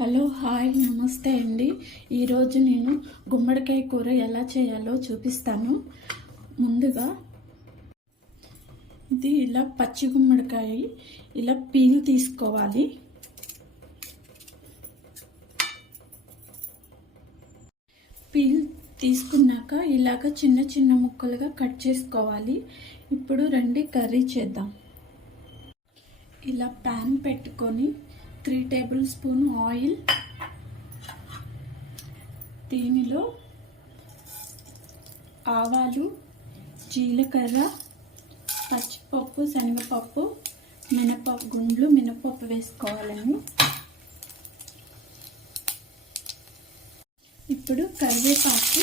Hello hi నమస్తే అండి. ఈరోజు నేను గుమ్మడికాయ కూర ఎలా చేయాలో చూపిస్తాను. ముందుగా ఇది ఇలా పచ్చి గుమ్మడికాయ ఇలా పీల్ తీసుకోవాలి. పీల్ తీసుకున్నాక ఇలాగ చిన్న చిన్న ముక్కలుగా కట్ చేసుకోవాలి. ఇప్పుడు రండి కర్రీ చేద్దాం. ఇలా ప్యాన్ పెట్టుకొని 3 టేబుల్ స్పూన్ ఆయిల్, దీనిలో ఆవాలు, జీలకర్ర, పచ్చిపప్పు, శనగపప్పు, మినపప్పు గుండ్లు, మినపప్పు వేసుకోవాలండి. ఇప్పుడు కరివేపాకు,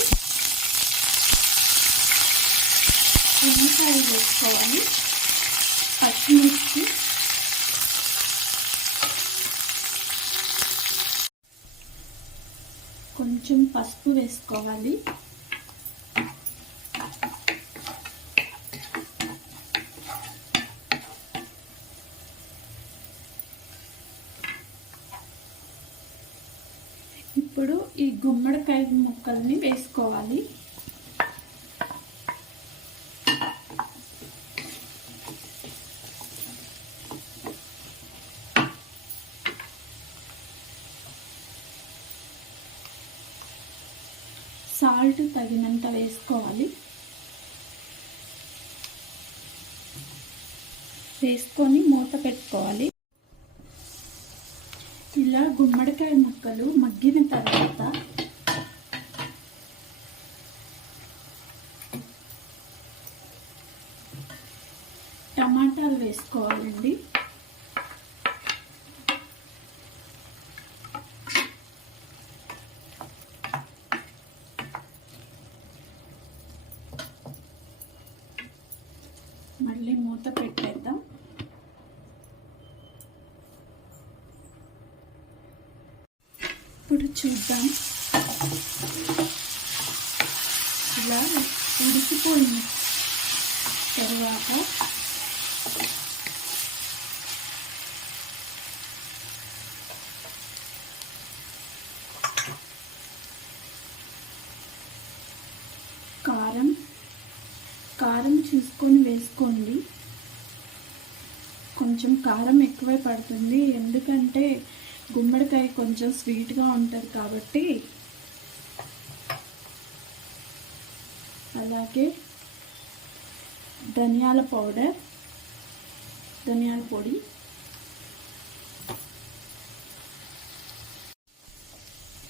ఉల్లిపాయలు వేసుకోవాలి, పచ్చిమిర్చి, కొంచెం పసుపు వేసుకోవాలి. ఇప్పుడు ఈ గుమ్మడికాయ ముక్కల్ని వేసుకోవాలి. సాల్ట్ తగినంత వేసుకోవాలి. వేసుకొని మూత పెట్టుకోవాలి. ఇలా గుమ్మడికాయ ముక్కలు మగ్గిన తర్వాత టమాటాలు వేసుకోవాలండి. మళ్ళీ మూత పెట్టేద్దాం. ఇప్పుడు చూద్దాం. ఇలా ఉడికిపోయిన తర్వాత కారం చూసుకొని వేసుకోండి. కొంచెం కారం ఎక్కువే పడుతుంది, ఎందుకంటే గుమ్మడికాయ కొంచెం స్వీట్గా ఉంటుంది కాబట్టి. అలాగే ధనియాల పొడి,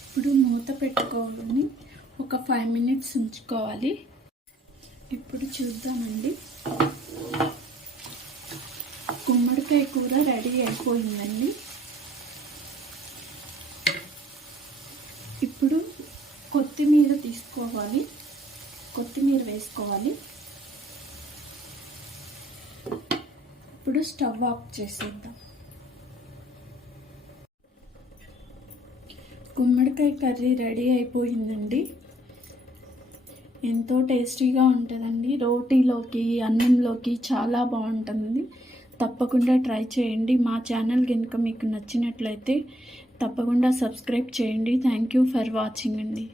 ఇప్పుడు మూత పెట్టుకోవాలని ఒక 5 మినిట్స్ ఉంచుకోవాలి. ఇప్పుడు చూద్దామండి. గుమ్మడికాయ కూర రెడీ అయిపోయిందండి. ఇప్పుడు కొత్తిమీర వేసుకోవాలి. ఇప్పుడు స్టవ్ ఆఫ్ చేసేద్దాం. గుమ్మడికాయ కర్రీ రెడీ అయిపోయిందండి. ఎంతో టేస్టీగా ఉంటుందండి. రోటీలోకి, అన్నంలోకి చాలా బాగుంటుంది. తప్పకుండా ట్రై చేయండి. మా ఛానల్ కనుక మీకు నచ్చినట్లయితే తప్పకుండా సబ్స్క్రైబ్ చేయండి. థ్యాంక్ యూ ఫర్ వాచింగ్ అండి.